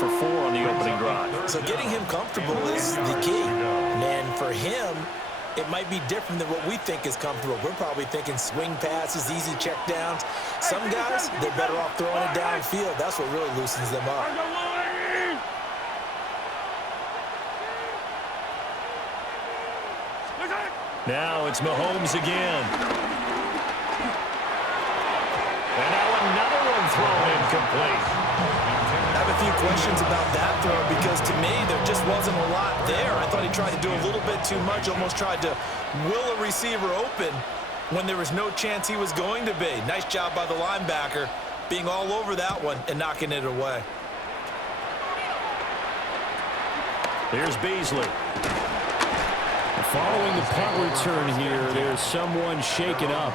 for 4 on the opening drive. So getting him comfortable is the key. And for him, it might be different than what we think is comfortable. We're probably thinking swing passes, easy check downs. Some guys, they're better off throwing it downfield. That's what really loosens them up. Now it's Mahomes again. And now another one thrown incomplete. I have a few questions about that throw because to me there just wasn't a lot there. I thought he tried to do a little bit too much, almost tried to will a receiver open when there was no chance he was going to be. Nice job by the linebacker being all over that one and knocking it away. Here's Beasley. Following the punt return here, there's someone shaken up.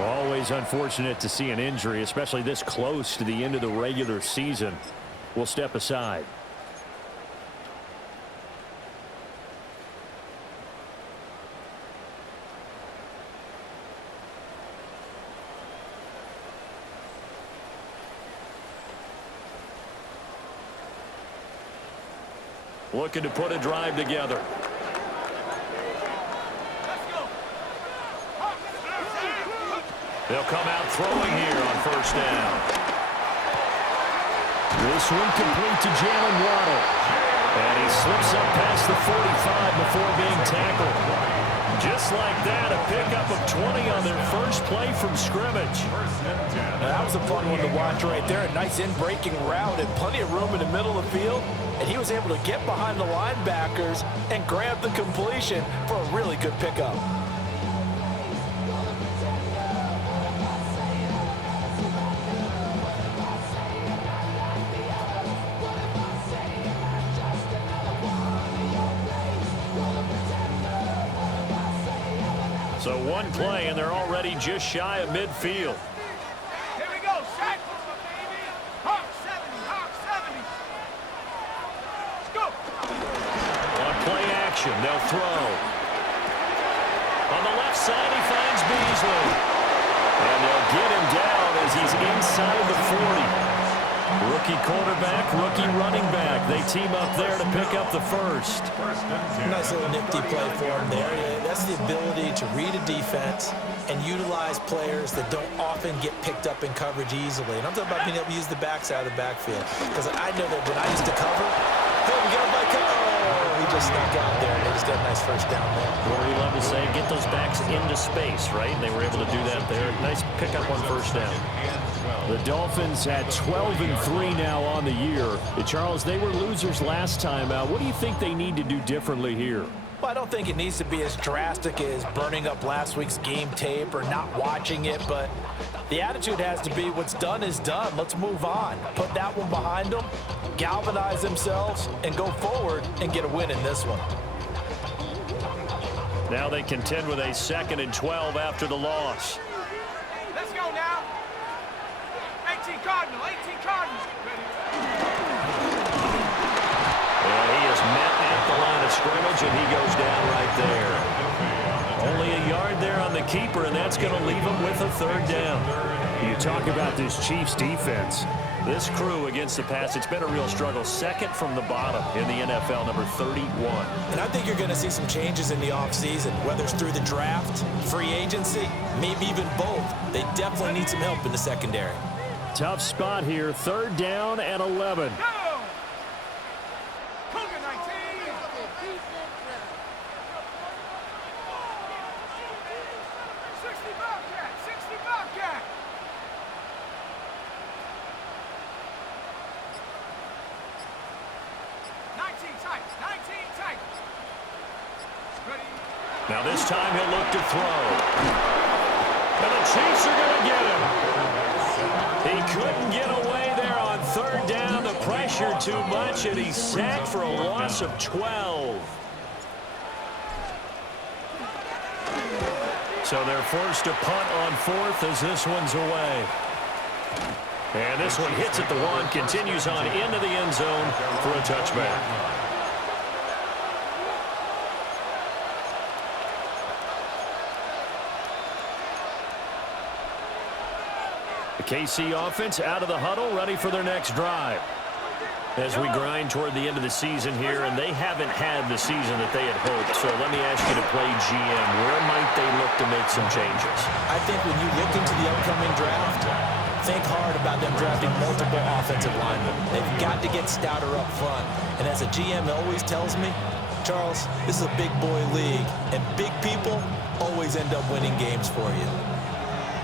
Always unfortunate to see an injury, especially this close to the end of the regular season. We'll step aside. Looking to put a drive together. They'll come out throwing here on first down. This one complete to Jalen Waddle. And he slips up past the 45 before being tackled. Just like that, a pickup of 20 on their first play from scrimmage. That was a fun one to watch right there. A nice in-breaking route and plenty of room in the middle of the field. And he was able to get behind the linebackers and grab the completion for a really good pickup. So one play, and they're already just shy of midfield. Here we go, set. Hawk 70, Hawk 70. Let's go. On play action, they'll throw. On the left side, he finds Beasley. And they'll get him down as he's inside the 40. Rookie quarterback, rookie running back. They team up there to pick up the first. Nice little nifty play for him there. That's the ability to read a defense and utilize players that don't often get picked up in coverage easily. And I'm talking about being able to use the backside of the backfield. Because I know that when I used to cover, hey, we got him by cover. Oh, he just snuck out there, and they just got a nice first down there. Or we love to say, get those backs into space, right? And they were able to do that there. Nice pickup on first down. The Dolphins had 12-3 now on the year. Charles, they were losers last time out. What do you think they need to do differently here? Well, I don't think it needs to be as drastic as burning up last week's game tape or not watching it, but the attitude has to be what's done is done. Let's move on. Put that one behind them, galvanize themselves, and go forward and get a win in this one. Now they contend with a 2nd and 12 after the loss. Let's go now. 18 Cardinal, 18 Cardinal. And he is met at the line of scrimmage, and he goes down right there. Only a yard there on the keeper, and that's going to leave him with a 3rd down. You talk about this Chiefs defense. This crew against the pass, it's been a real struggle. 2nd from the bottom in the NFL, number 31. And I think you're going to see some changes in the offseason, whether it's through the draft, free agency, maybe even both. They definitely need some help in the secondary. Tough spot here. 3rd down and 11. Go. Cougar 19. 60 Bobcat, 60 Bobcat. Now this time he'll look to throw. And the Chiefs are going to get him. He couldn't get away there on 3rd down. The pressure too much, and he's sacked for a loss of 12. So they're forced to punt on 4th as this one's away. And this one hits at the 1, continues on into the end zone for a touchback. The KC offense out of the huddle, ready for their next drive. As we grind toward the end of the season here, and they haven't had the season that they had hoped. So let me ask you to play GM. Where might they look to make some changes? I think when you look into the upcoming draft, think hard about them drafting multiple offensive linemen. They've got to get stouter up front. And as a GM always tells me, Charles, this is a big boy league, and big people always end up winning games for you.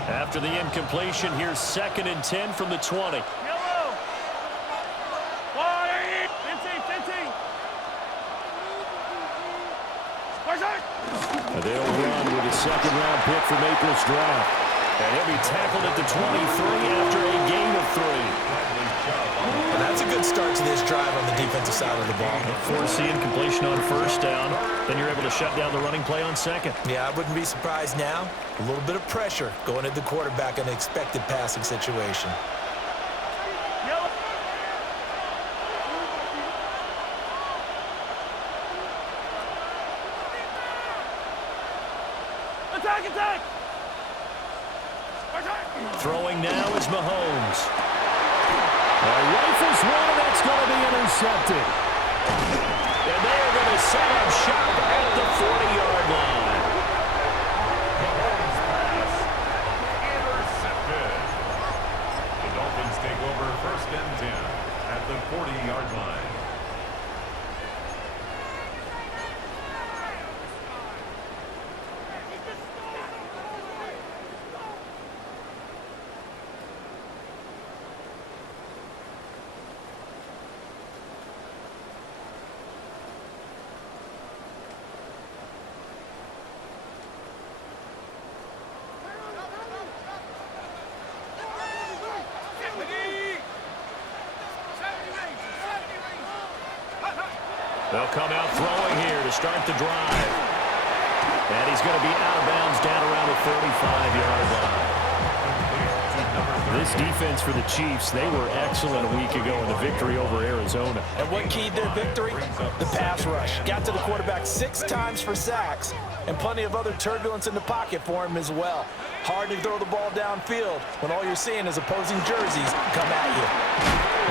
After the incompletion, here's 2nd and 10 from the 20. Yellow. 15. They'll run with a 2nd-round pick from April's draft. And he'll be tackled at the 23 after a gain of 3. Well, that's a good start to this drive on the defensive side of the ball. Force the incompletion on 1st down. Then you're able to shut down the running play on 2nd. Yeah, I wouldn't be surprised now. A little bit of pressure going at the quarterback in an expected passing situation. Attack! Throwing now is Mahomes. Rifles one, and that's going to be intercepted. And they are going to set up shop at the 40-yard line. Intercepted. The Dolphins take over 1st and 10 at the 40-yard line. They'll come out throwing here to start the drive. And he's going to be out of bounds down around the 35-yard line. This defense for the Chiefs, they were excellent a week ago in the victory over Arizona. And what keyed their victory? The pass rush. Got to the quarterback 6 times for sacks, and plenty of other turbulence in the pocket for him as well. Hard to throw the ball downfield when all you're seeing is opposing jerseys come at you.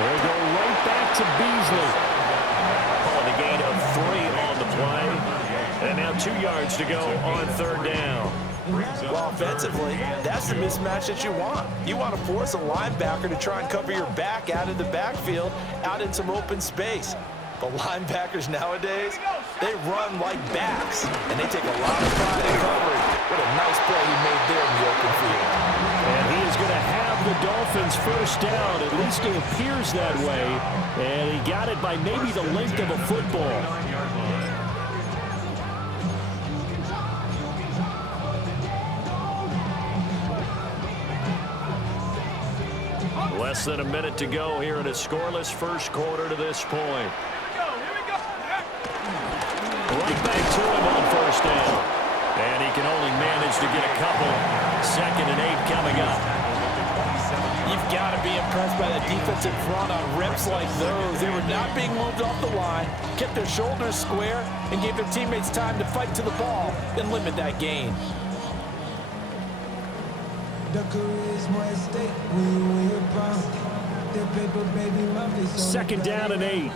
They'll go right back to Beasley. On a gain of 3 on the play. And now 2 yards to go on 3rd down. Well, offensively, that's the mismatch that you want. You want to force a linebacker to try and cover your back out of the backfield, out in some open space. But linebackers nowadays, they run like backs, and they take a lot of pride in coverage. What a nice play he made there in the open field. And he is going to have the Dolphins 1st down. At least it appears that way. And he got it by maybe the length of a football. Less than a minute to go here in a scoreless 1st quarter to this point. Right back to him on 1st down. And he can only manage to get a couple. 2nd and 8 coming up. You've got to be impressed by the defensive front on rips like those. They were not being moved off the line, kept their shoulders square, and gave their teammates time to fight to the ball and limit that gain. 2nd down and 8.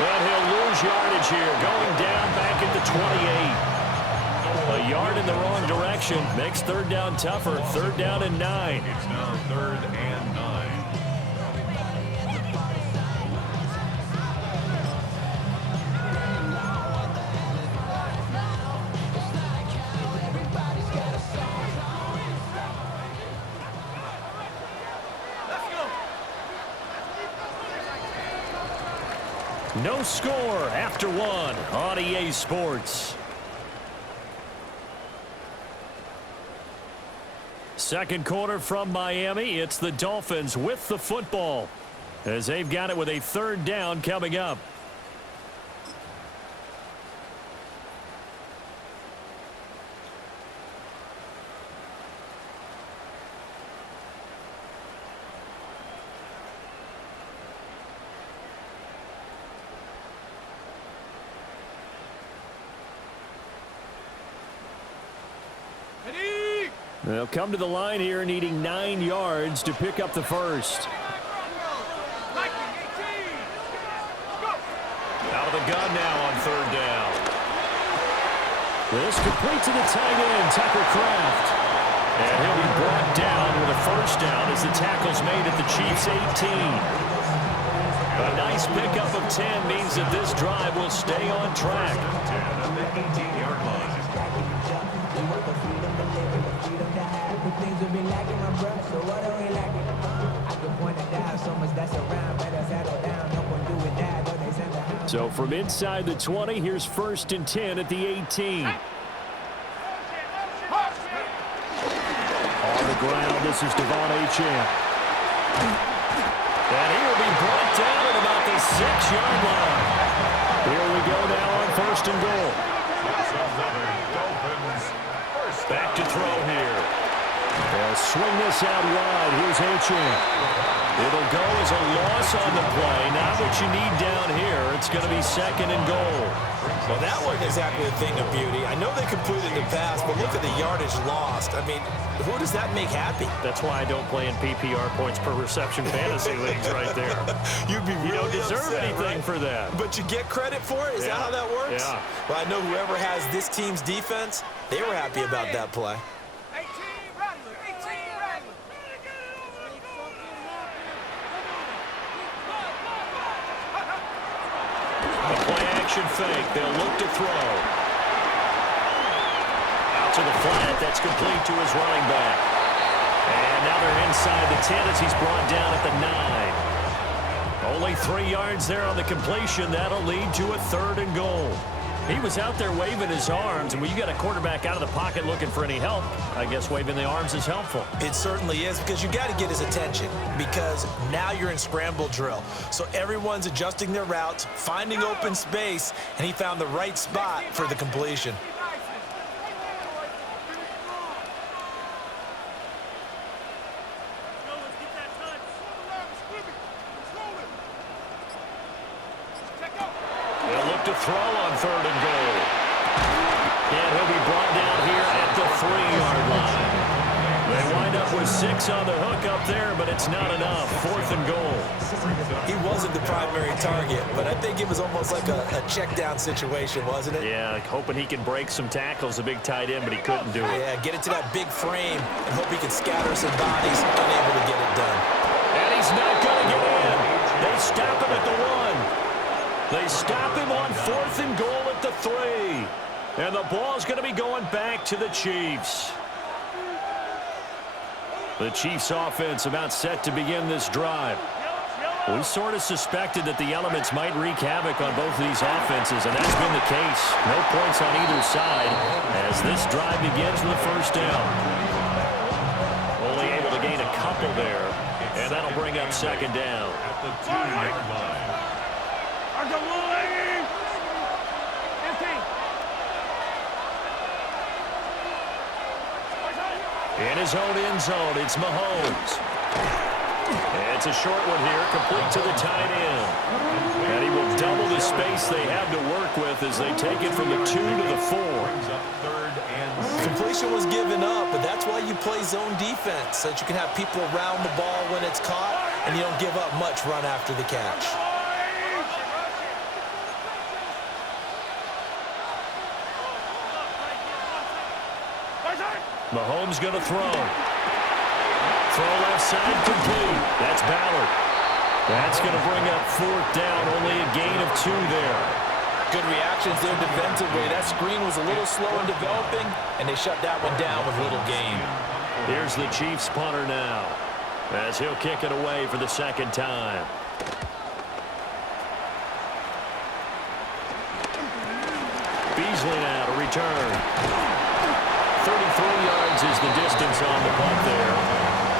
And he'll lose yardage here, going down back at the 28. A yard in the wrong direction makes 3rd down tougher. 3rd down and 9. It's now 3rd and 9. No score after 1 on EA Sports. 2nd quarter from Miami. It's the Dolphins with the football as they've got it with a 3rd down coming up. They'll come to the line here needing 9 yards to pick up the first. Out of the gun now on 3rd down. This complete to the tight end, Tucker Kraft. And he'll be brought down with a first down as the tackle's made at the Chiefs' 18. A nice pickup of 10 means that this drive will stay on track. 10 at the 18-yard line. So from inside the 20, here's 1st and 10 at the 18. On the ground, this is Devon Achane. And he will be brought down at about the 6-yard line. Here we go now on 1st and goal. Back to throw here. They'll swing this out wide. Here's Achane. It'll go as a loss on the play. Not what you need down here. It's going to be 2nd and goal. Well, that wasn't exactly a thing of beauty. I know they completed the pass, but look at the yardage lost. I mean, who does that make happy? That's why I don't play in PPR points per reception fantasy leagues right there. You'd be really You don't deserve upset, anything right? for that. But you get credit for it? Is that how that works? Yeah. Well, I know whoever has this team's defense, they were happy about that play. 18 Rattler, 18 Rattler. A play-action fake. They'll look to throw. Out to the flat. That's complete to his running back. And now they're inside the 10 as he's brought down at the 9. Only 3 yards there on the completion. That'll lead to a 3rd and goal. He was out there waving his arms, and when you got a quarterback out of the pocket looking for any help, I guess waving the arms is helpful. It certainly is, because you got to get his attention, because now you're in scramble drill. So everyone's adjusting their routes, finding open space, and he found the right spot for the completion. They'll look to throw on 3rd and goal. And he'll be brought down here at the 3-yard line. They wind up with 6 on the hook up there, but it's not enough. 4th and goal. He wasn't the primary target, but I think it was almost like a check down situation, wasn't it? Yeah, like hoping he can break some tackles, a big tight end, but he couldn't do it. Yeah, get it to that big frame and hope he can scatter some bodies, unable to get it done. And he's not going to get in. They stop him at the 1. They stop him on 4th and goal at the 3. And the ball's going to be going back to the Chiefs. The Chiefs offense about set to begin this drive. We sort of suspected that the elements might wreak havoc on both of these offenses, and that's been the case. No points on either side as this drive begins with a first down. Only able to gain a couple there, and that'll bring up 2nd down. At the 2-yard line. In his own end zone, it's Mahomes. And it's a short one here, complete to the tight end. And he will double the space they have to work with as they take it from the 2 to the 4. Completion was given up, but that's why you play zone defense, so that you can have people around the ball when it's caught, and you don't give up much run after the catch. Mahomes going to throw. Throw left side, complete. That's Ballard. That's going to bring up 4th down, only a gain of 2 there. Good reactions there defensively. That screen was a little slow in developing, and they shut that one down with little gain. Here's the Chiefs punter now, as he'll kick it away for the 2nd time. Beasley now to return. 33 yards is the distance on the punt there.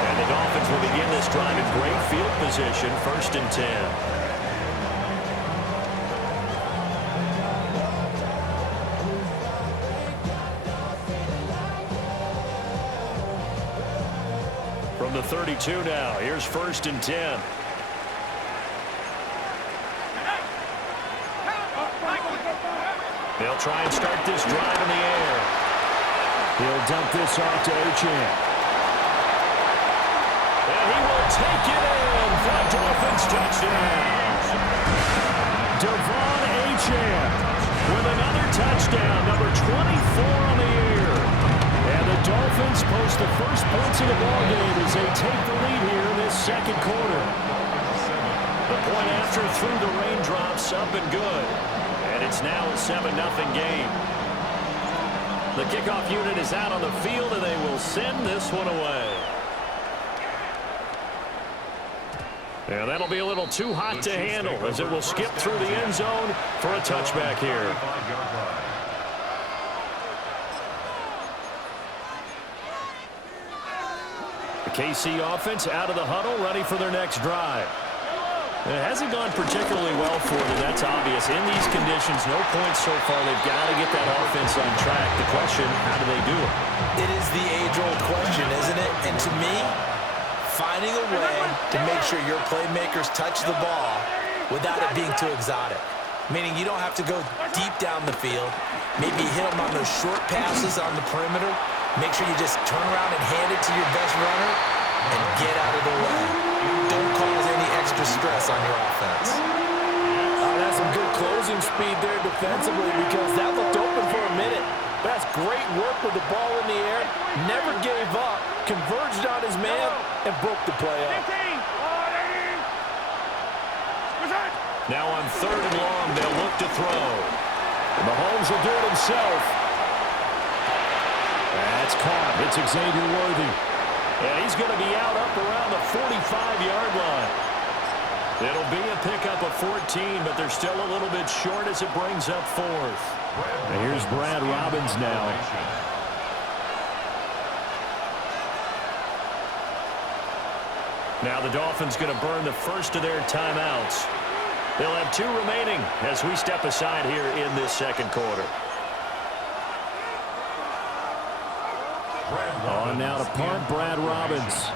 And the Dolphins will begin this drive in great field position, 1st and 10. From the 32 now, here's 1st and 10. They'll try and start this drive in the air. He'll dump this off to Achane. And he will take it in for a Dolphins touchdown. Devon Achane with another touchdown, number 24 on the year. And the Dolphins post the first points of the ballgame as they take the lead here in this second quarter. The point after through the raindrops, up and good. And it's now a 7-0 game. The kickoff unit is out on the field, and they will send this one away. And that'll be a little too hot to handle as it will skip through the end zone for a touchback here. The KC offense out of the huddle, ready for their next drive. It hasn't gone particularly well for them, that's obvious. In these conditions, no points so far. They've got to get that offense on track. The question, how do they do it? It is the age-old question, isn't it? And to me, finding a way to make sure your playmakers touch the ball without it being too exotic. Meaning you don't have to go deep down the field. Maybe hit them on those short passes on the perimeter. Make sure you just turn around and hand it to your best runner and get out of the way. Don't cause any extra stress on your offense. That's some good closing speed there defensively because that looked open for a minute. That's great work with the ball in the air. Never gave up. Converged on his man and broke the play up. Now on 3rd and long, they'll look to throw. Mahomes will do it himself. That's caught. It's Xavier Worthy. And he's going to be out up around the 45-yard line. It'll be a pickup of 14, but they're still a little bit short as it brings up 4th. And here's Brad Robbins now. Now the Dolphins going to burn the first of their timeouts. They'll have 2 remaining as we step aside here in this second quarter. On now to punt, Brad Robbins.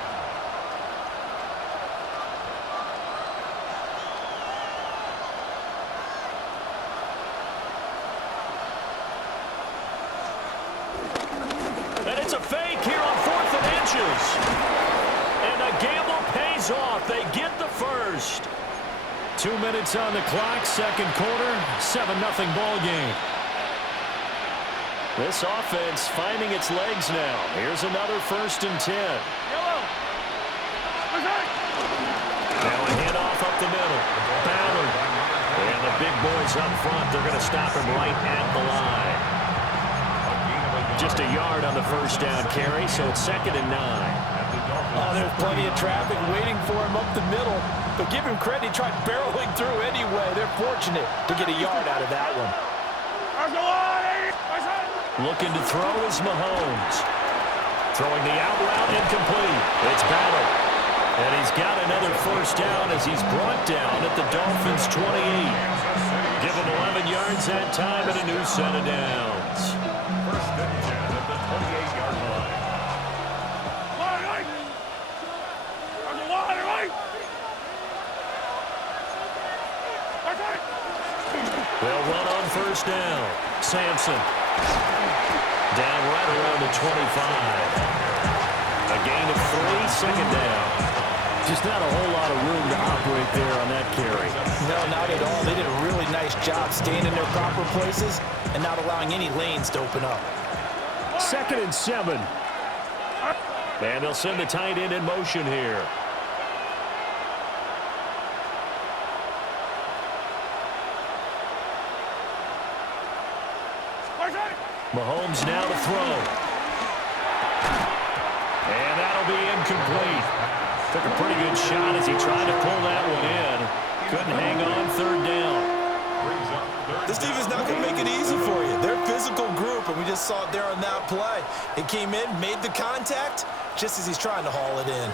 And it's a fake here on 4th and inches. And the gamble pays off. They get the first. 2 minutes on the clock, second quarter, 7-0 ball game. This offense finding its legs now. Here's another 1st and 10. Now a handoff up the middle. Ballard. And the big boys up front, they're going to stop him right at the line. Just a yard on the first down carry, so it's 2nd and 9. Oh, there's plenty of traffic waiting for him up the middle. But give him credit, he tried barreling through anyway. They're fortunate to get a yard out of that one. Looking to throw is Mahomes. Throwing the out route incomplete. It's Ballard. And he's got another first down as he's brought down at the Dolphins' 28. Give him 11 yards that time and a new set of downs. 1st and 10 at the 28-yard line. They'll run on first down. Sampson. Down right around the 25. A gain of 3, 2nd down. Just not a whole lot of room to operate there on that carry. No, not at all. They did a really nice job staying in their proper places and not allowing any lanes to open up. 2nd and 7. And they'll send the tight end in motion here. Mahomes now to throw. And that'll be incomplete. Took a pretty good shot as he tried to pull that one in. Couldn't hang on 3rd down. This defense not going to make it easy for you. They're a physical group, and we just saw it there on that play. It came in, made the contact, just as he's trying to haul it in.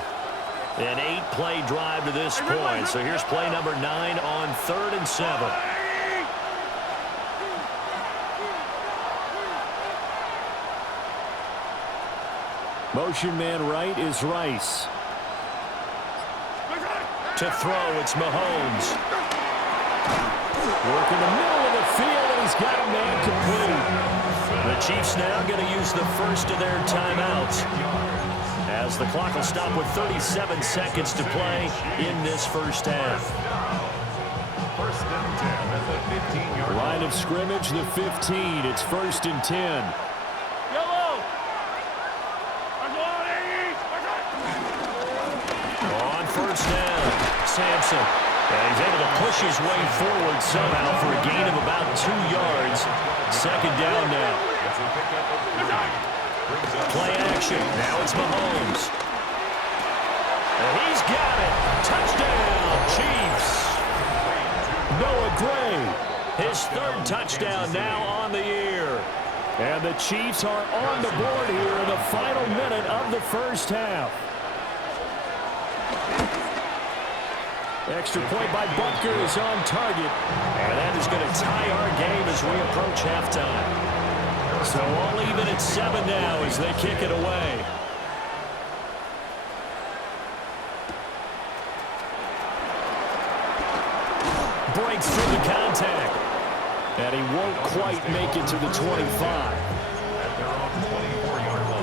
An 8-play drive to this point. So here's play number 9 on 3rd and 7. Motion man right is Rice. To throw, it's Mahomes. Work in the middle of the field, and he's got a man complete. The Chiefs now going to use the first of their timeouts, as the clock will stop with 37 seconds to play in this first half. First and 10 at the 15-yard Line of scrimmage, the 15. It's first and 10. Yellow. On first down, Sampson. And he's able to push his way forward somehow for a gain of about 2 yards. Second down now. Play action. Now it's Mahomes. And he's got it. Touchdown, Chiefs. Noah Gray, his third touchdown now on the year. And the Chiefs are on the board here in the final minute of the first half. Extra point by Butker is on target. And that is going to tie our game as we approach halftime. So all even at 7 now as they kick it away. Breaks through the contact. And he won't quite make it to the 25. at their own 24-yard line.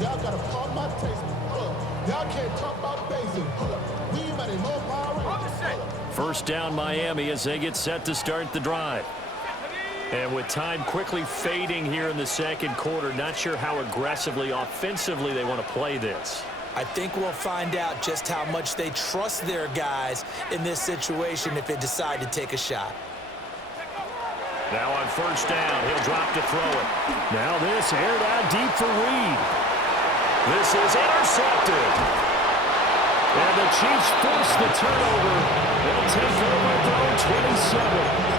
Y'all gotta pump my taste. Y'all can't talk about basic. We ain't ready, more power. First down Miami as they get set to start the drive. And with time quickly fading here in the second quarter, not sure how aggressively, offensively they want to play this. I think we'll find out just how much they trust their guys in this situation if they decide to take a shot. Now on first down, he'll drop to throw it. Now this aired out deep for Reed. This is intercepted. And the Chiefs force the turnover. They'll take over at their own 27.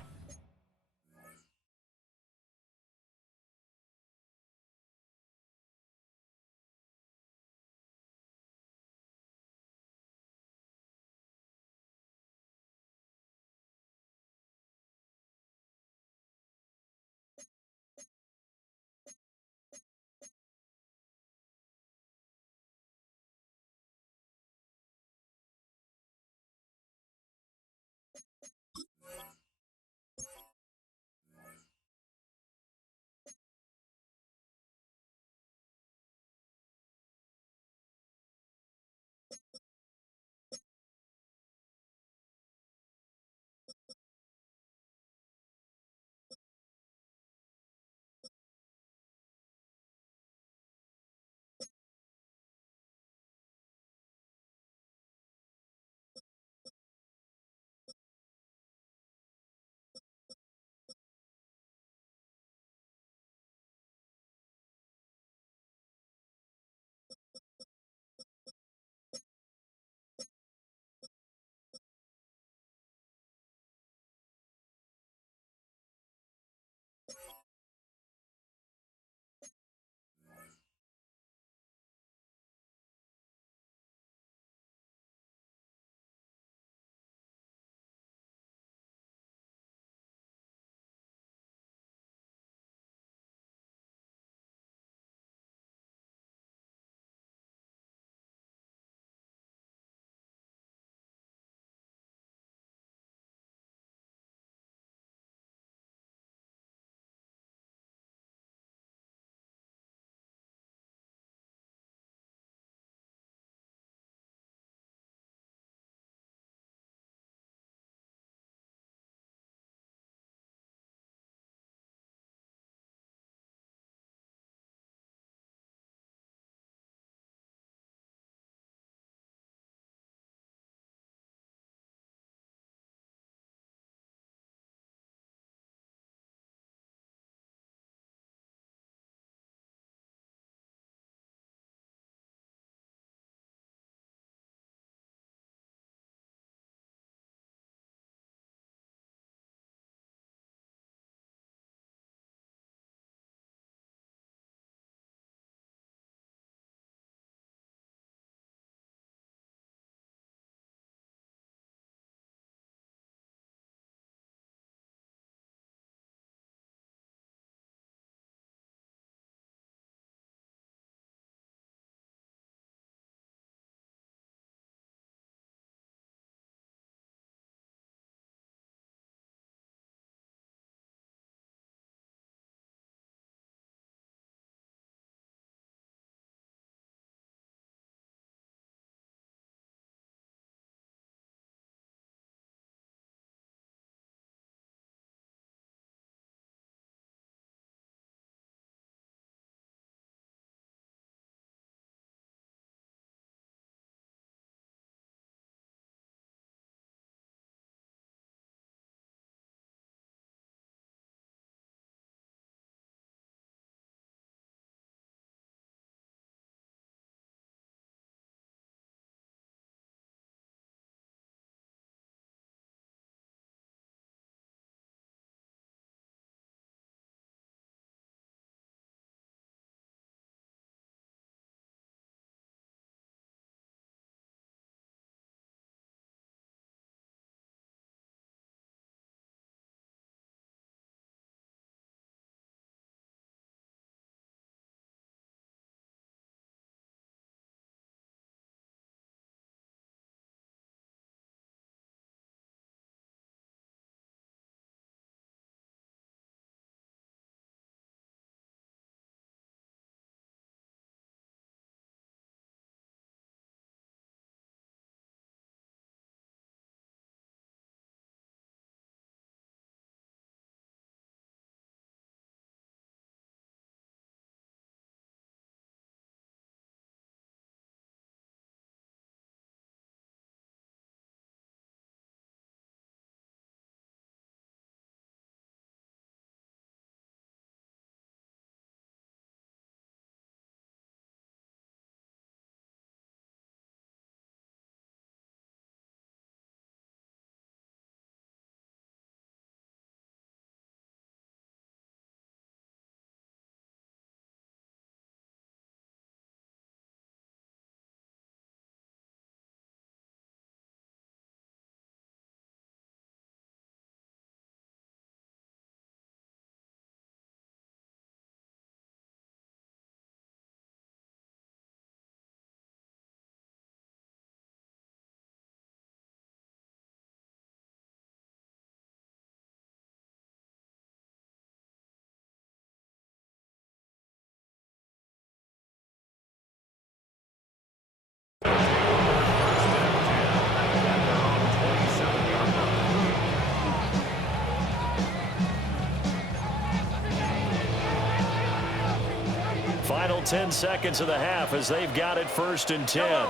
final 10 seconds of the half as they've got it 1st and 10.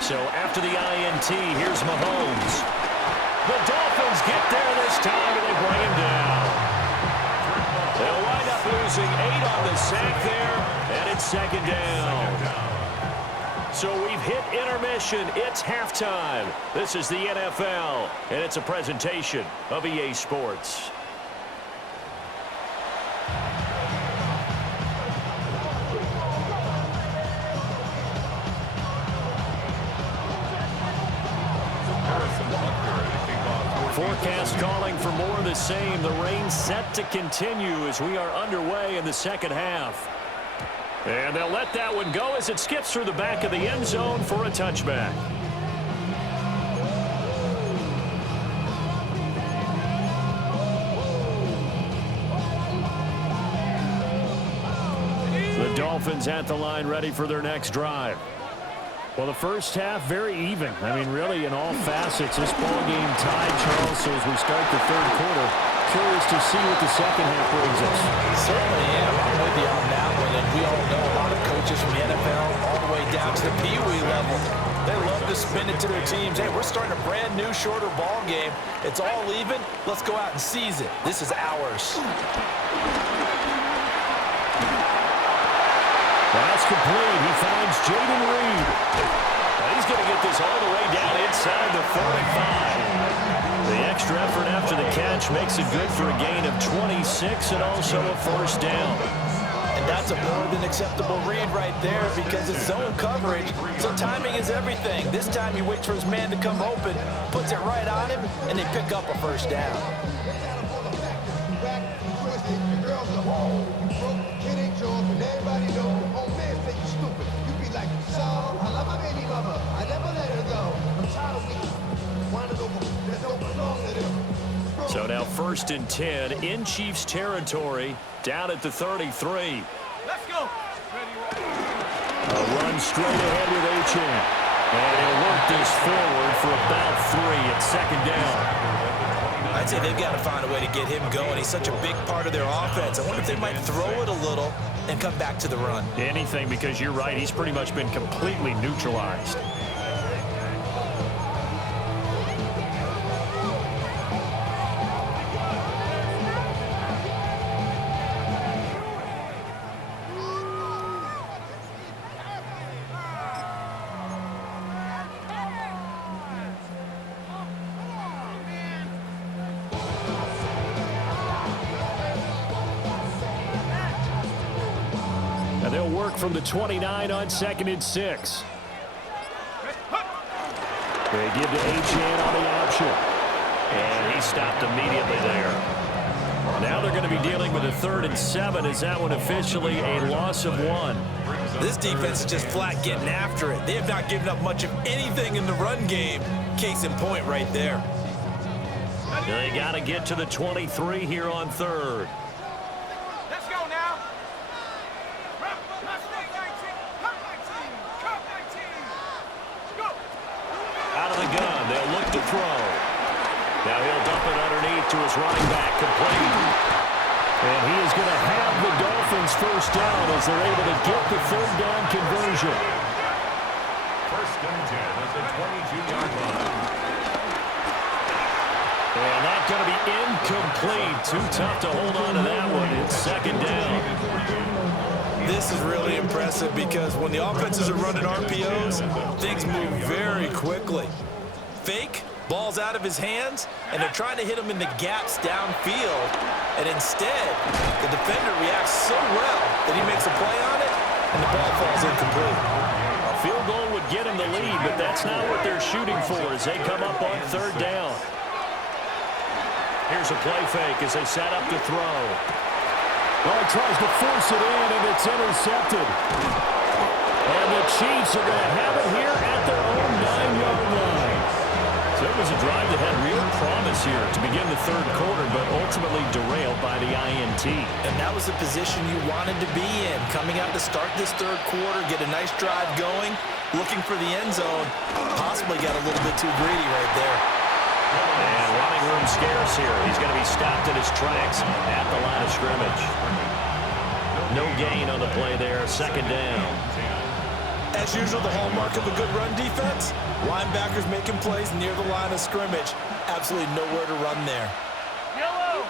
So after the INT, here's Mahomes. The Dolphins get there this time, and they bring him down. They'll wind up losing 8 on the sack there, and it's 2nd down. So we've hit intermission. It's halftime. This is the NFL, and it's a presentation of EA Sports. Forecast calling for more of the same. The rain set to continue as we are underway in the second half. And they'll let that one go as it skips through the back of the end zone for a touchback. The Dolphins at the line ready for their next drive. Well, the first half, very even. I mean, really, in all facets, this ball game tied, Charles. So as we start the third quarter, curious to see what the second half brings us. Certainly am. I'm with you on that one. And we all know a lot of coaches from the NFL all the way down to the Pee-wee level. They love to spin it to their teams. Hey, we're starting a brand new, shorter ball game. It's all even. Let's go out and seize it. This is ours. That's complete. He finds Jaden Reed. He's going to get this all the way down inside the 35. The extra effort after the catch makes it good for a gain of 26 and also a 1st down. And that's a more than acceptable read right there because it's zone coverage, so timing is everything. This time he waits for his man to come open, puts it right on him, and they pick up a 1st down. So now 1st and 10 in Chiefs territory, down at the 33. Let's go. A run straight ahead with Achane. And he'll work this forward for about 3 at 2nd down. I'd say they've got to find a way to get him going. He's such a big part of their offense. I wonder if they might throw it a little and come back to the run. Anything, because you're right. He's pretty much been completely neutralized. And they'll work from the 29 on 2nd and 6. They give to Achane on the option. And he stopped immediately there. Now they're going to be dealing with a 3rd and 7. Is that one officially a loss of 1? This defense is just flat getting after it. They have not given up much of anything in the run game. Case in point right there. They got to get to the 23 here on 3rd. Let's go now. Let's take 19. Cut 19. Cut 19. Go. Out of the gun, they'll look to throw. Now he'll dump it underneath to his running back, complete. And he is going to have the Dolphins 1st down as they're able to get the 3rd down conversion. 1st and 10 at the 22-yard line. And that's going to be incomplete. Too tough to hold on to that one. It's 2nd down. This is really impressive because when the offenses are running RPOs, things move very quickly. Fake, ball's out of his hands, and they're trying to hit him in the gaps downfield. And instead, the defender reacts so well that he makes a play on it, and the ball falls incomplete. A field goal would get him the lead, but that's not what they're shooting for as they come up on 3rd down. Here's a play fake as they set up to throw. Well, he tries to force it in, and it's intercepted. And the Chiefs are going to have it here at their own 9-yard line. So it was a drive that had real promise here to begin the 3rd quarter, but ultimately derailed by the INT. And that was the position you wanted to be in. Coming out to start this 3rd quarter, get a nice drive going, looking for the end zone. Possibly got a little bit too greedy right there. And running room scarce here. He's going to be stopped in his tracks at the line of scrimmage. No gain on the play there. Second down. As usual, the hallmark of a good run defense, linebackers making plays near the line of scrimmage. Absolutely nowhere to run there. Yellow.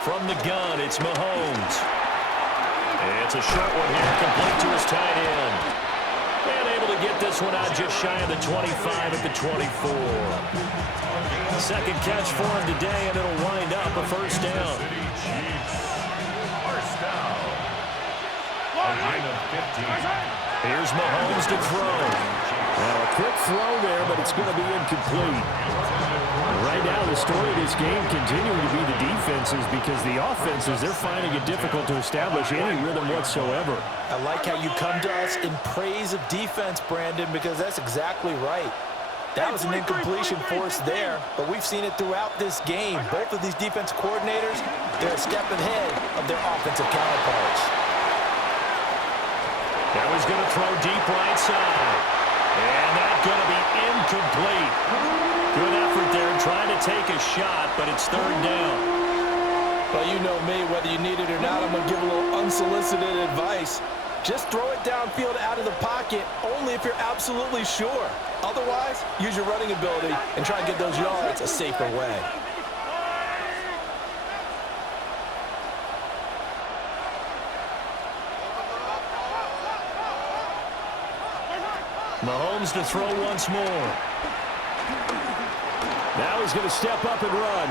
From the gun, it's Mahomes. It's a short one here, complete to his tight end. And able to get this one out just shy of the 25 at the 24. Second catch for him today, and it'll wind up a first down. First down. A gain of 15. Here's Mahomes to throw. Now a quick throw there, but it's going to be incomplete. Right now, the story of this game continuing to be the defenses, because the offenses, they're finding it difficult to establish any rhythm whatsoever. I like how you come to us in praise of defense, Brandon, because that's exactly right. That was an incompletion force there, but we've seen it throughout this game. Both of these defense coordinators, they're a step ahead of their offensive counterparts. That was going to throw deep right side. And that's going to be incomplete. Good effort there trying to take a shot, but it's third down. Well, you know me, whether you need it or not, I'm going to give a little unsolicited advice. Just throw it downfield out of the pocket, only if you're absolutely sure. Otherwise, use your running ability and try and get those yards a safer way. Mahomes to throw once more. Now he's going to step up and run.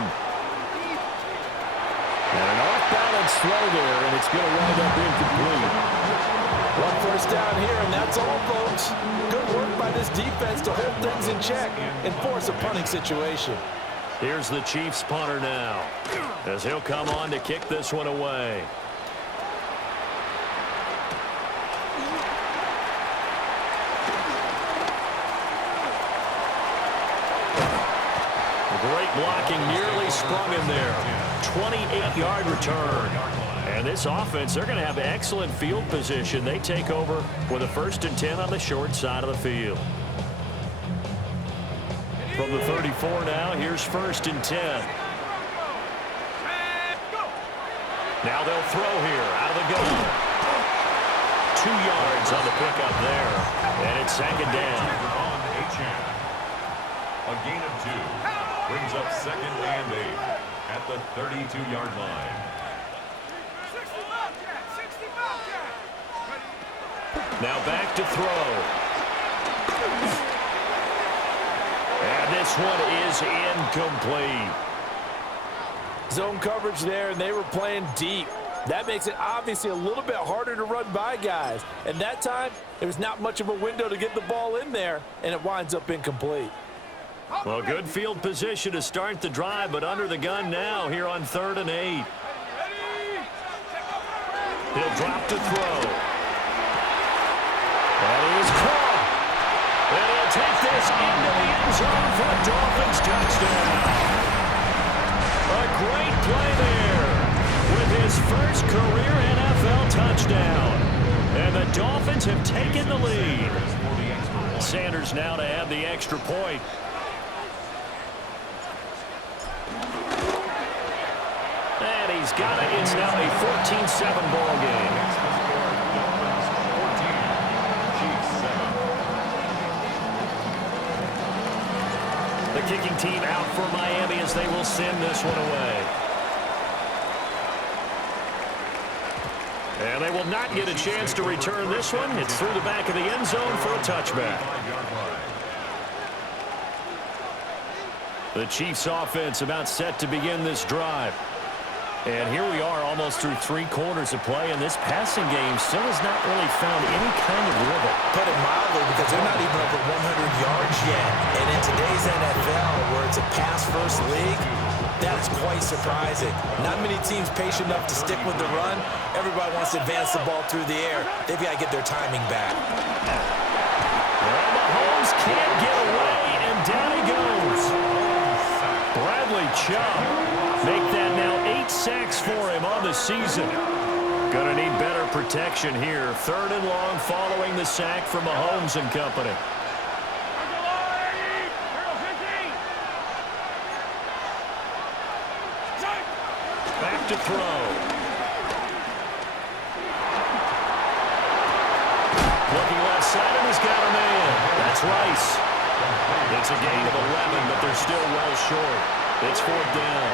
And an off-balance throw there, and it's going to wind up incomplete. One first down here, and that's all, folks. Good work by this defense to hold things in check and force a punting situation. Here's the Chiefs punter now, as he'll come on to kick this one away. Great blocking, nearly sprung him there. 28-yard return. And this offense, they're going to have excellent field position. They take over with a 1st and 10 on the short side of the field. From the 34 now, here's 1st and 10. Now they'll throw here out of the gun. 2 yards on the pickup there. And it's second down. A gain of 2. Brings up 2nd and 8 at the 32-yard line. 60 Bobcat, 60 Bobcat. Now back to throw. And this one is incomplete. Zone coverage there, and they were playing deep. That makes it obviously a little bit harder to run by guys. And that time, there was not much of a window to get the ball in there, and it winds up incomplete. Well, good field position to start the drive, but under the gun now here on 3rd and 8. He'll drop to throw. And he is caught. And he'll take this into the end zone for a Dolphins touchdown. A great play there with his first career NFL touchdown. And the Dolphins have taken the lead. Sanders now to add the extra point. And he's got it. It's now a 14-7 ball game. The kicking team out for Miami as they will send this one away. And they will not get a chance to return this one. It's through the back of the end zone for a touchback. The Chiefs offense about set to begin this drive. And here we are almost through 3 quarters of play, and this passing game still has not really found any kind of rhythm. Put it mildly, because they're not even over 100 yards yet. And in today's NFL, where it's a pass-first league, that is quite surprising. Not many teams patient enough to stick with the run. Everybody wants to advance the ball through the air. They've got to get their timing back. Well, Mahomes can't get away, and down he goes. Bradley Chubb make that now 8 sacks for him on the season. Gonna need better protection here. 3rd and long following the sack from Mahomes and company. Back to throw. Looking left side, and he's got a man. That's Rice. It's a gain of 11, but they're still well short. It's 4th down.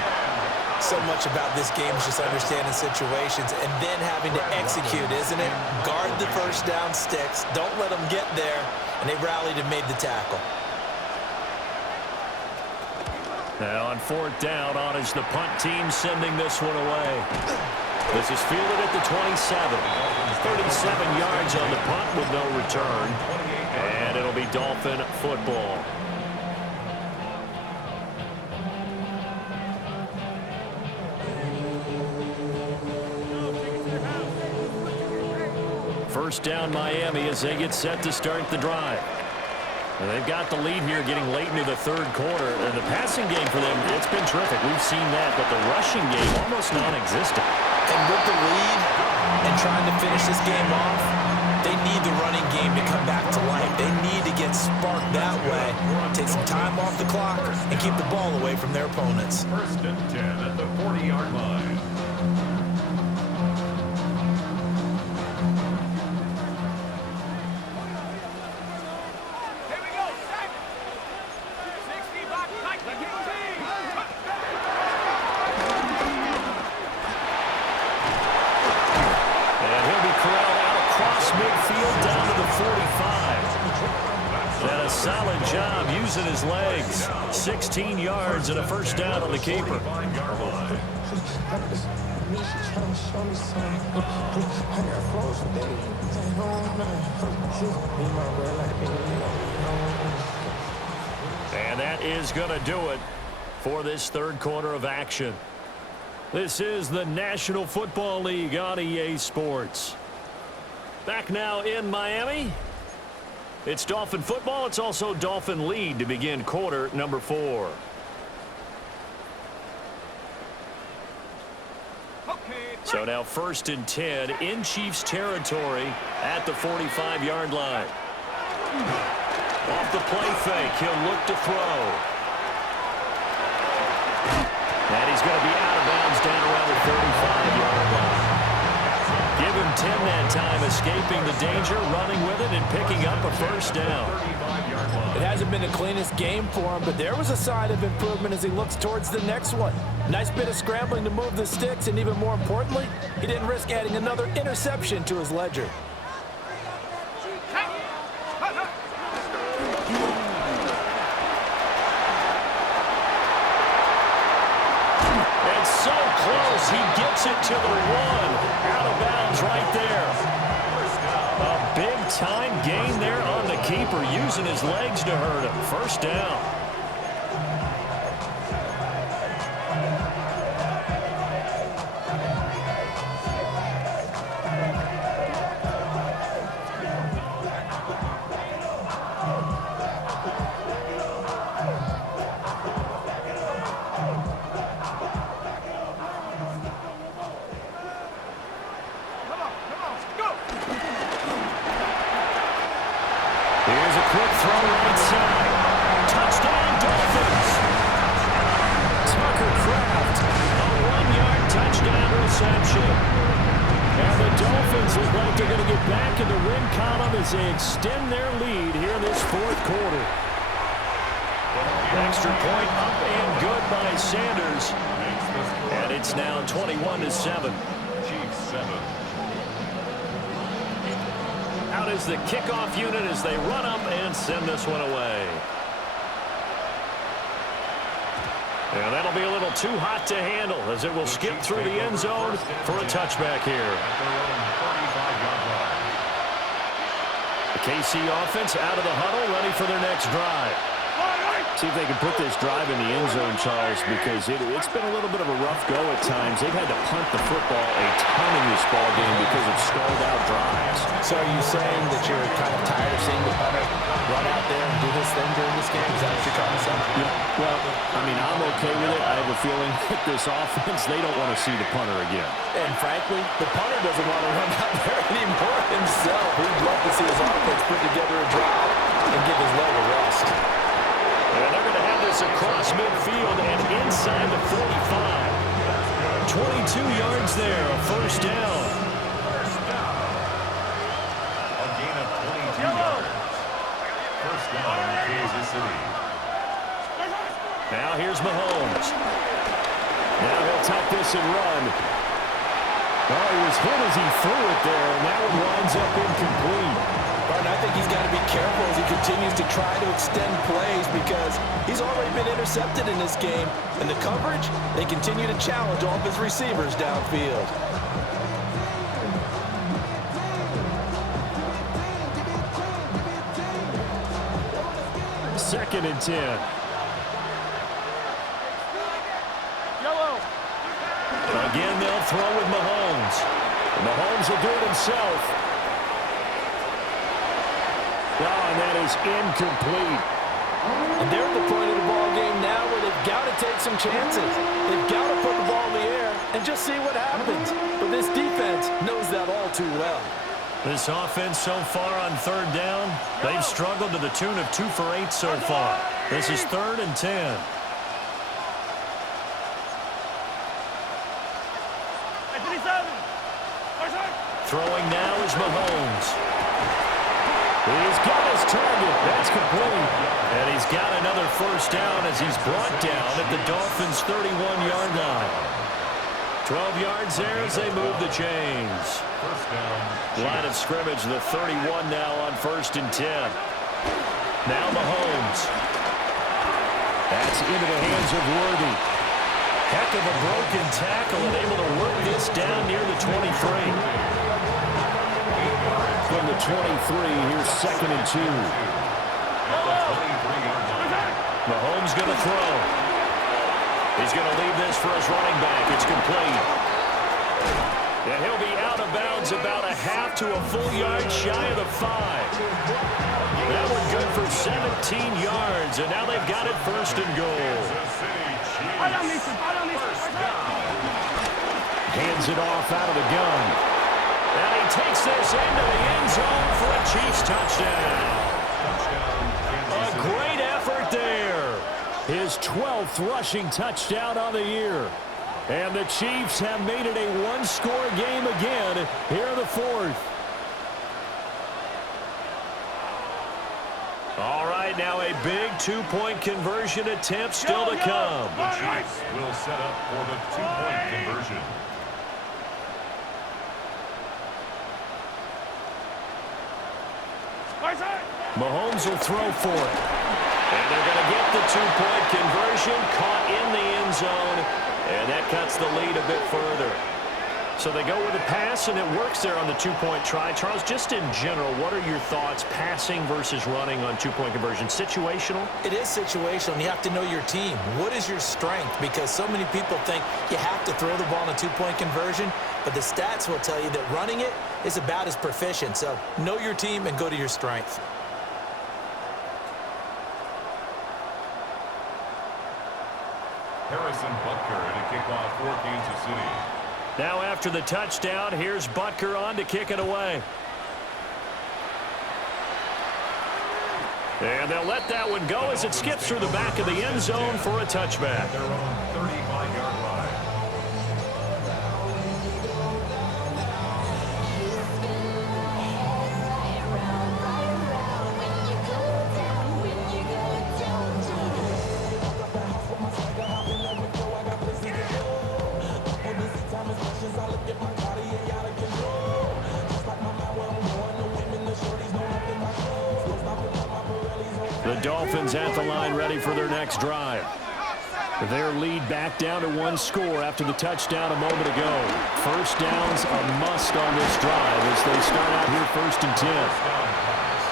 So much about this game is just understanding situations and then having to execute, isn't it? Guard the first down sticks. Don't let them get there. And they rallied and made the tackle. Now on 4th down, on is the punt team sending this one away. This is fielded at the 27. 37 yards on the punt with no return. And it'll be Dolphin football. First down Miami as they get set to start the drive. And they've got the lead here getting late into the 3rd quarter. And the passing game for them, it's been terrific. We've seen that, but the rushing game almost non-existent. And with the lead and trying to finish this game off, they need the running game to come back to life. They need to get sparked that way, take some time off the clock, and keep the ball away from their opponents. 1st and 10 at the 40-yard line. Here we go, set. 60 back, like the team. And he'll be corralled out across midfield down to the 45. And a solid job using his legs. 16 yards and a first down on the keeper. And that is going to do it for this 3rd quarter of action. This is the National Football League on EA Sports. Back now in Miami. It's Dolphin football. It's also Dolphin lead to begin quarter number 4. So now 1st and 10 in Chiefs territory at the 45-yard line. Off the play fake, he'll look to throw. And he's going to be out of bounds down around the 35-yard line. Give him 10 that time, escaping the danger, running with it, and picking up a first down. It hasn't been the cleanest game for him, but there was a sign of improvement as he looks towards the next one. Nice bit of scrambling to move the sticks, and even more importantly, he didn't risk adding another interception to his ledger. It's so close, he gets it to the 1. Out of bounds right there. A big-time gain there on the keeper, using his legs to hurt him. First down. Here's a quick throw right side. Touchdown, Dolphins. Tucker Kraft, a 1-yard touchdown reception. And the Dolphins look like they're going to get back in the win column as they extend their lead here in this 4th quarter. Extra point up and good by Sanders. And it's now 21-7. Chiefs 7. Out is the kickoff unit as they run up and send this one away. And that'll be a little too hot to handle as it will skip through the end zone for a touchback here. The KC offense out of the huddle, ready for their next drive. See if they can put this drive in the end zone, Charles, because it's been a little bit of a rough go at times. They've had to punt the football a ton in this ball game because of stalled-out drives. So are you saying that you're kind of tired of seeing the punter run out there and do this thing during this game? Is that what you're trying to say? Yeah, well, I mean, I'm okay with it. I have a feeling that this offense, they don't want to see the punter again. And frankly, the punter doesn't want to run out there anymore himself. He'd love to see his offense put together a drive and give his leg a rest. And they're going to have this across midfield and inside the 45. 22 yards there, a first down. A gain of Now here's Mahomes. Now he'll tuck this and run. Oh, he was hit as he threw it there, and that one winds up incomplete. And I think he's got to be careful as he continues to try to extend plays because he's already been intercepted in this game. And the coverage, they continue to challenge all of his receivers downfield. Second and 10. Again, they'll throw with Mahomes. Mahomes will do it himself. Oh, and that is incomplete. And they're at the point of the ball game now where they've got to take some chances. They've got to put the ball in the air and just see what happens. But this defense knows that all too well. This offense so far on third down, they've struggled to the tune of 2 for 8 so far. This is 3rd and 10. Throwing now is Mahomes. He's got his target. That's complete. And he's got another first down as he's brought down at the Dolphins' 31-yard line. 12 yards there as they move the chains. Line of scrimmage, the 31 now on 1st and 10. Now Mahomes. That's into the hands of Worthy. Heck of a broken tackle and able to work this down near the 23. From the 23, here's 2nd and 2. Mahomes going to throw. He's going to leave this for his running back. It's complete. And he'll be out of bounds about a half to a full yard shy of the 5. That one good for 17 yards, and now they've got it 1st and goal. Hands it off out of the gun. And he takes this into the end zone for a Chiefs touchdown. A great effort there. His 12th rushing touchdown on the year. And the Chiefs have made it a one-score game again here in the 4th. All right, now a big 2-point conversion attempt still to come. The Chiefs will set up for the 2-point conversion. Mahomes will throw for it. And they're going to get the 2-point conversion, caught in the end zone, and that cuts the lead a bit further. So they go with a pass, and it works there on the 2-point try. Charles, just in general, what are your thoughts passing versus running on 2-point conversion? Situational? It is situational, and you have to know your team. What is your strength? Because so many people think you have to throw the ball in a 2-point conversion, but the stats will tell you that running it is about as proficient. So know your team and go to your strength. Harrison Butker to kick off for Kansas City. Now after the touchdown, here's Butker on to kick it away. And they'll let that one go as it skips through the back of the end zone for a touchback. Their own 35-yard line. The Dolphins at the line ready for their next drive. Their lead back down to 1 score after the touchdown a moment ago. First down's a must on this drive as they start out here 1st and 10.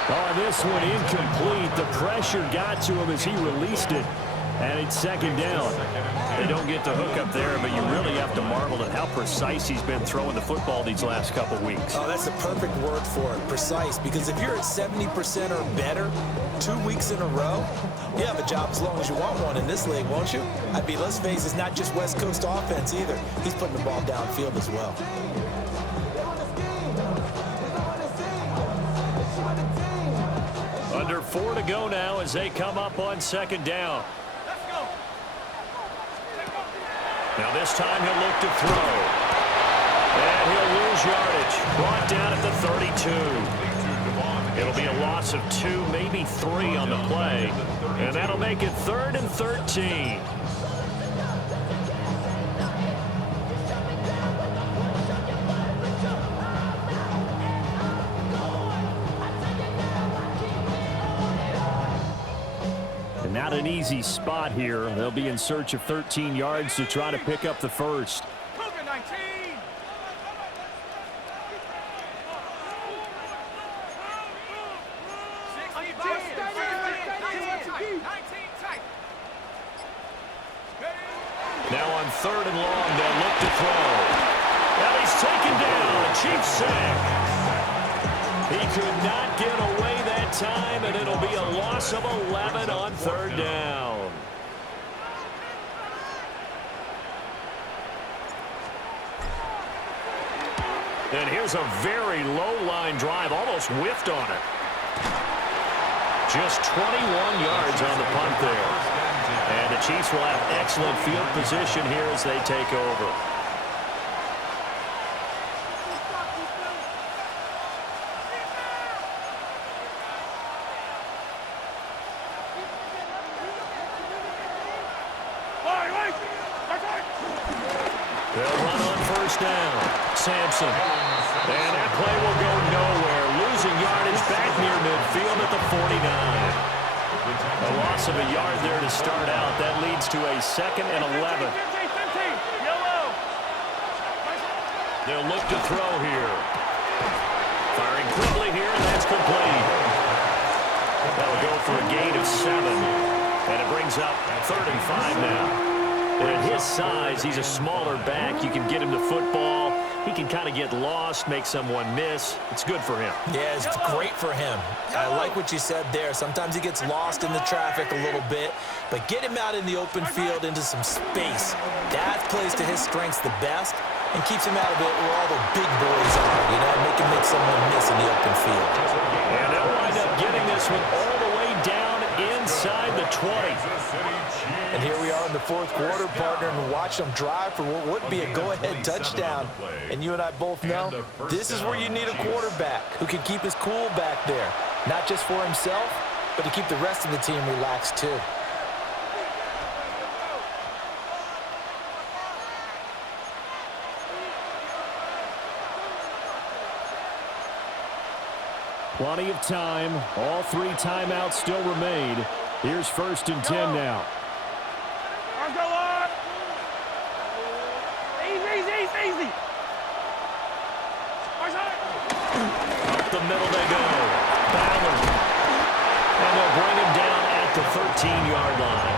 Oh, this one incomplete. The pressure got to him as he released it. And it's 2nd down. They don't get the hook up there, but you really have to marvel at how precise he's been throwing the football these last couple weeks. Oh, that's the perfect word for it, precise. Because if you're at 70% or better 2 weeks in a row, you have a job as long as you want one in this league, won't you? I mean, let's face it, it's not just West Coast offense either. He's putting the ball downfield as well. Under 4 to go now as they come up on 2nd down. Now this time he'll look to throw. And he'll lose yardage. Brought down at the 32. He'll It'll be a loss of 2, maybe 3 on the play. And that'll make it 3rd and 13. And not an easy spot here. They'll be in search of 13 yards to try to pick up the first. Cougar 19. Now on 3rd and long, they'll look to throw. Now he's taken down. Chiefs sack. He could not get away that time, and it'll be a loss of 11 on 3rd down. And here's a very low-line drive, almost whiffed on it. Just 21 yards on the punt there. And the Chiefs will have excellent field position here as they take over. They'll run on 1st down. Sampson. And that play will go nowhere. Losing yardage back near midfield at the 49. A loss of a yard there to start out. That leads to a 2nd and 11. They'll look to throw here. Firing quickly here, and that's complete. That'll go for a gain of 7. And it brings up 3rd and 5 now. At his size, he's a smaller back. You can get him to football. He can kind of get lost, make someone miss. It's good for him. Yeah, it's great for him. I like what you said there. Sometimes he gets lost in the traffic a little bit, but get him out in the open field into some space. That plays to his strengths the best and keeps him out of it where all the big boys are, you know, make someone miss in the open field. And they'll wind up getting this one all the way down inside the 20. And here we are in the 4th quarter, partner, and watch them drive for what would be a go-ahead touchdown. And you and I both know this is where you need a quarterback who can keep his cool back there, not just for himself, but to keep the rest of the team relaxed too. Plenty of time. All 3 timeouts still remain. Here's 1st and 10 now. Go on. Easy. Up the middle they go. Ballard. And they'll bring him down at the 13-yard line.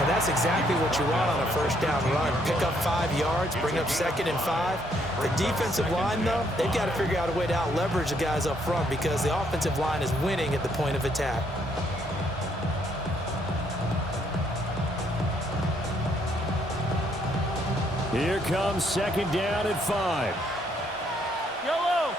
And that's exactly what you want on a 1st down run. Pick up 5 yards, bring up 2nd and 5. The defensive line, though, they've got to figure out a way to out-leverage the guys up front because the offensive line is winning at the point of attack. Here comes 2nd down and 5. Yellow.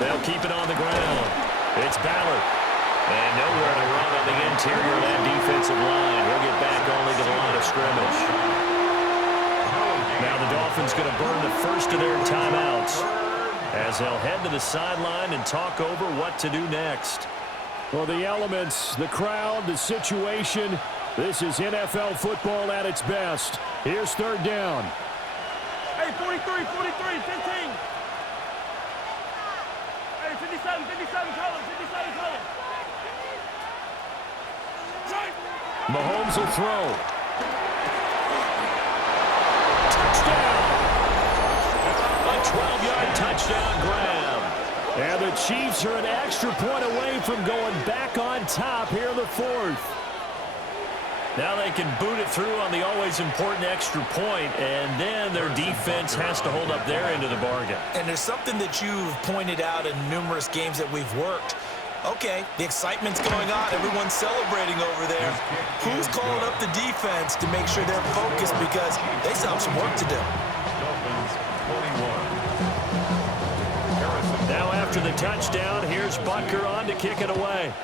They'll keep it on the ground. It's Ballard. And nowhere to run on the interior of that defensive line. He'll get back only to the line of scrimmage. Now the Dolphins going to burn the first of their timeouts as they'll head to the sideline and talk over what to do next. Well, the elements, the crowd, the situation, this is NFL football at its best. Here's 3rd down. Hey, 43, 15. Hey, 57 colors. Mahomes will throw. Touchdown! A 12-yard touchdown grab. And the Chiefs are an extra point away from going back on top here in the 4th. Now they can boot it through on the always important extra point, and then their defense has to hold up their end of the bargain. And there's something that you've pointed out in numerous games that we've worked. Okay, the excitement's going on. Everyone's celebrating over there. Who's calling up the defense to make sure they're focused because they still have some work to do? Dolphins 21. Now after the touchdown, here's Butker on to kick it away.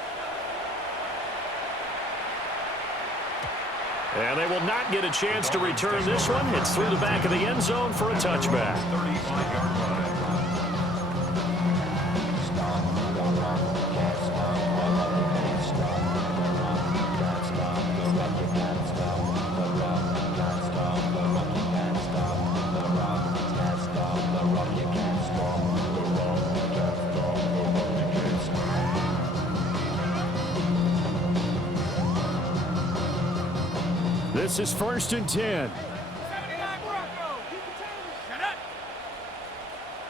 And they will not get a chance to return this one. It's through the back of the end zone for a touchback. 35-yard line. This is 1st and 10. 79 Bronco. Shut up.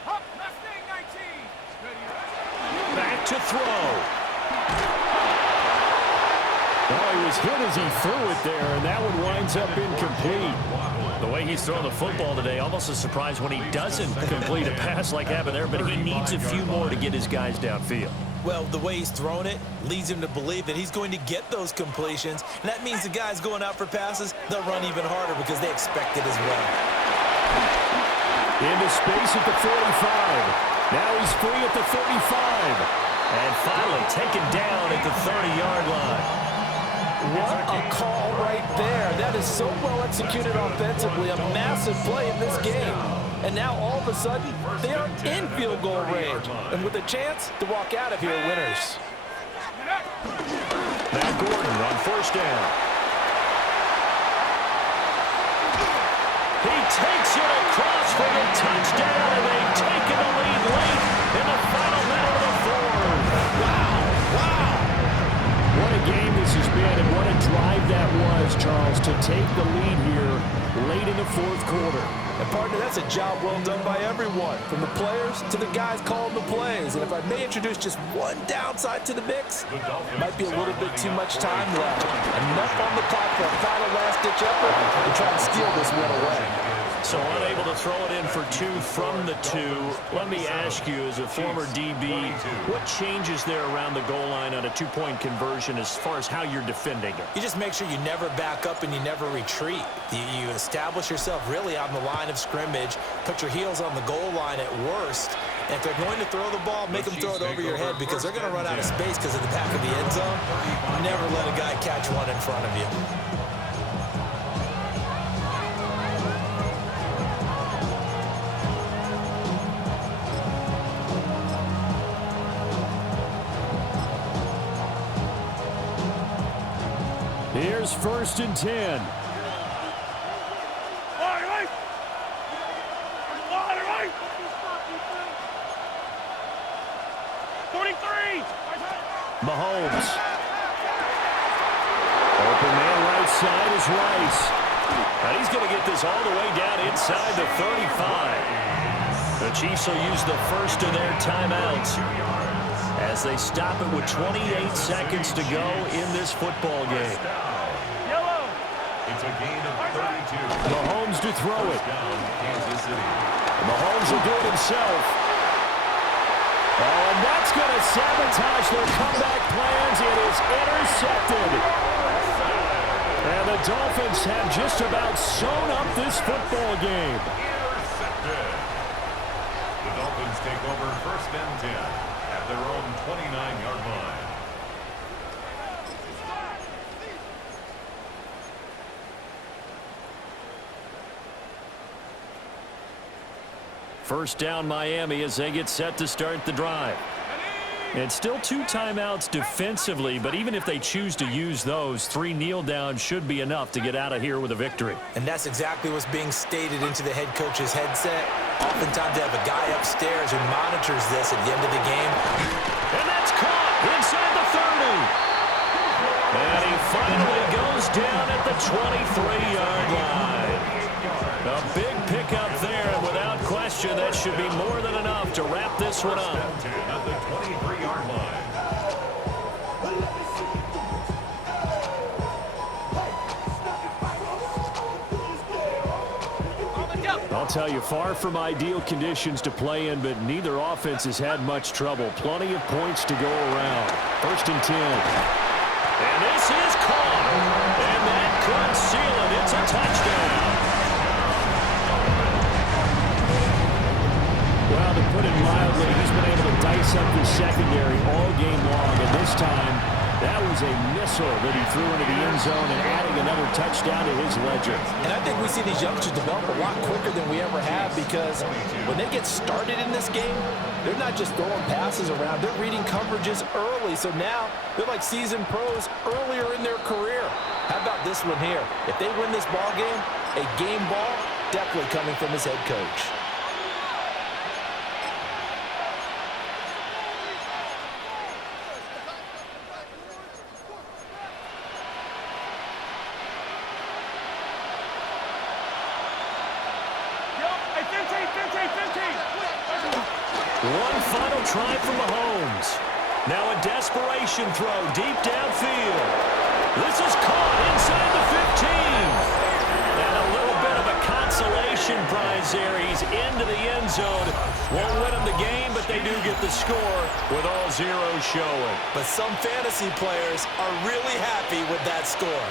Up, Mustang 19. Ready, Back to throw. Oh, he was hit as he threw it there, and that one winds up incomplete. The way he's throwing the football today, almost a surprise when he doesn't complete a pass like happened there, but he needs a few more to get his guys downfield. Well, the way he's thrown it leads him to believe that he's going to get those completions. And that means the guys going out for passes, they'll run even harder because they expect it as well. Into space at the 45. Now he's free at the 35. And finally taken down at the 30-yard line. What a call right there. That is so well executed offensively. A massive play in this game. And now all of a sudden, they are in field goal range. And with a chance to walk out of here winners. Now Gordon on 1st down. He takes it across for the touchdown, and they've taken the lead late in the final minute of the 4th. Wow. What a game this has been, and what a drive that was, Charles, to take the lead here late in the 4th quarter. And partner, that's a job well done by everyone, from the players to the guys calling the plays. And if I may introduce just one downside to the mix, might be a little bit too much time left. Enough on the clock for a final last-ditch effort to try to steal this one away. So unable to throw it in for 2 from the 2. Let me ask you, as a former DB, what changes there around the goal line on a 2-point conversion as far as how you're defending it? You just make sure you never back up and you never retreat. You establish yourself really on the line of scrimmage, put your heels on the goal line at worst, and if they're going to throw the ball, make them throw it over your head because they're going to run out of space because of the back of the end zone. Never let a guy catch one in front of you. Here's 1st and 10. Mahomes. Open man right side is Rice. And he's going to get this all the way down inside the 35. The Chiefs will use the first of their timeouts as they stop it with 28 seconds to go in this football game. Yellow. It's a gain of 32. Mahomes to throw it. Kansas City. Mahomes will do it himself. Oh, and that's going to sabotage their comeback plans. It is intercepted. And the Dolphins have just about sewn up this football game. Intercepted. The Dolphins take over 1st and 10 at their own 29-yard line. First down Miami as they get set to start the drive. It's still 2 timeouts defensively, but even if they choose to use those, 3 kneel downs should be enough to get out of here with a victory. And that's exactly what's being stated into the head coach's headset. Oftentimes they have a guy upstairs who monitors this at the end of the game. And that's caught inside the 30. And he finally goes down at the 23-yard line. A big pickup there, and without question, that should be more than enough to wrap this one up. At the 23-yard line. I'll tell you, far from ideal conditions to play in, but neither offense has had much trouble. Plenty of points to go around. 1st and 10. And this is caught. And that could seal it. It's a touchdown. Well, to put it mildly, he's been able to dice up the secondary all game long, and this time That was a missile that he threw into the end zone and adding another touchdown to his ledger. And I think we see these youngsters develop a lot quicker than we ever have because when they get started in this game, they're not just throwing passes around. They're reading coverages early. So now they're like seasoned pros earlier in their career. How about this one here? If they win this ball game, a game ball definitely coming from his head coach. One final try from Mahomes. Now a desperation throw deep downfield. This is caught inside the 15. And a little bit of a consolation prize there. He's into the end zone. Won't win them the game, but they do get the score with all zeros showing. But some fantasy players are really happy with that score.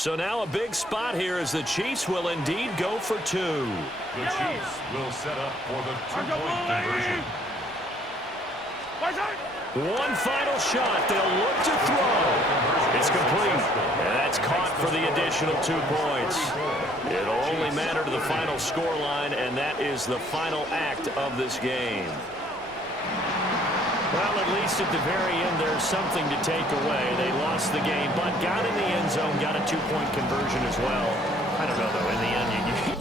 So now a big spot here as the Chiefs will indeed go for two. The Chiefs will set up for the two-point conversion. One final shot. They'll look to throw. It's complete. And that's caught for the additional 2 points. It'll only matter to the final scoreline, and that is the final act of this game. Well, at least at the very end, there's something to take away. They lost the game, but got in the end zone, got a 2-point conversion as well. I don't know, though. In the end, you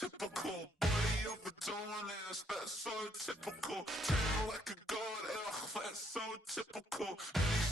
typical. Body overdoing this, that's so typical. Like a god, that's so typical.